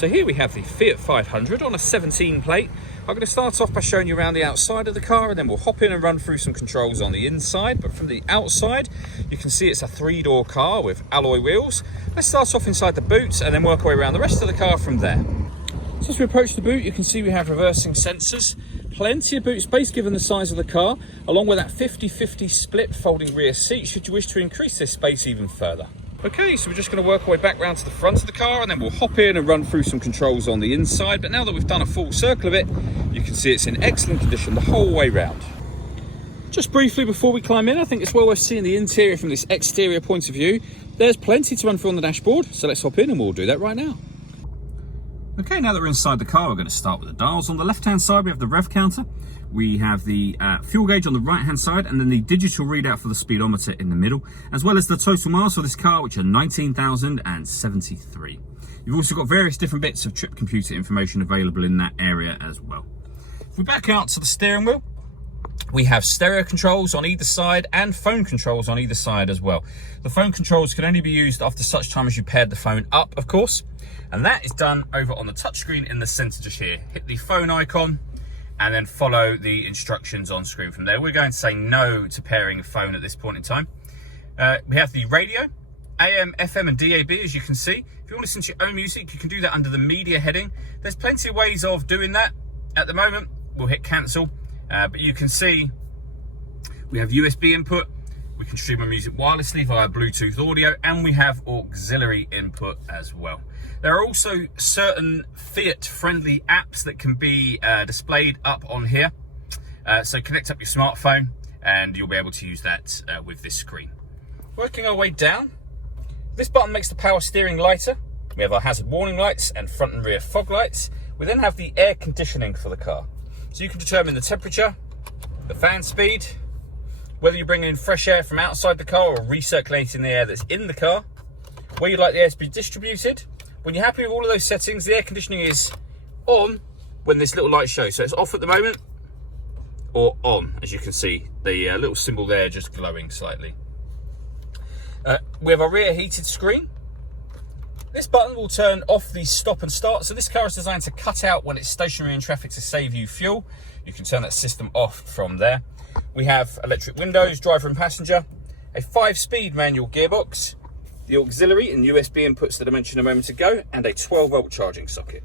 So here we have the Fiat 500 on a 17 plate. I'm going to start off by showing you around the outside of the car, and then we'll hop in and run through some controls on the inside. But from the outside, you can see it's a 3-door car with alloy wheels. Let's start off inside the boot and then work our way around the rest of the car from there. So as we approach the boot, you can see we have reversing sensors. Plenty of boot space given the size of the car, along with that 50-50 split folding rear seat should you wish to increase this space even further. Okay, so we're just going to work our way back round to the front of the car, and then we'll hop in and run through some controls on the inside. But now that we've done a full circle of it, you can see it's in excellent condition the whole way round. Just briefly before we climb in, I think it's well worth seeing the interior from this exterior point of view. There's plenty to run through on the dashboard, so let's hop in and we'll do that right now. Okay, now that we're inside the car, we're going to start with the dials. On the left-hand side, we have the rev counter. We have the fuel gauge on the right-hand side, and then the digital readout for the speedometer in the middle, as well as the total miles for this car, which are 19,073. You've also got various different bits of trip computer information available in that area as well. If we back out to the steering wheel, we have stereo controls on either side and phone controls on either side as well. The phone controls can only be used after such time as you paired the phone up, of course, and that is done over on the touchscreen in the center just here. Hit the phone icon and then follow the instructions on screen from there. We're going to say no to pairing a phone at this point in time. We have the radio, AM, FM and DAB, as you can see. If you want to listen to your own music, you can do that under the media heading. There's plenty of ways of doing that. At the moment, we'll hit cancel, but you can see we have USB input. We can stream our music wirelessly via Bluetooth audio, and we have auxiliary input as well. There are also certain Fiat-friendly apps that can be displayed up on here. So connect up your smartphone, and you'll be able to use that with this screen. Working our way down, this button makes the power steering lighter. We have our hazard warning lights and front and rear fog lights. We then have the air conditioning for the car. So you can determine the temperature, the fan speed, whether you're bringing in fresh air from outside the car or recirculating the air that's in the car, where you'd like the air to be distributed. When you're happy with all of those settings, the air conditioning is on when this little light shows. So it's off at the moment, or on, as you can see, the little symbol there just glowing slightly. We have our rear heated screen. This button will turn off the stop and start. So this car is designed to cut out when it's stationary in traffic to save you fuel. You can turn that system off from there. We have electric windows, driver and passenger, a 5-speed manual gearbox, the auxiliary and USB inputs that I mentioned a moment ago, and a 12-volt charging socket.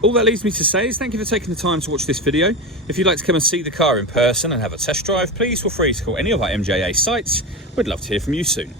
All that leaves me to say is thank you for taking the time to watch this video. If you'd like to come and see the car in person and have a test drive, please feel free to call any of our MJA sites. We'd love to hear from you soon.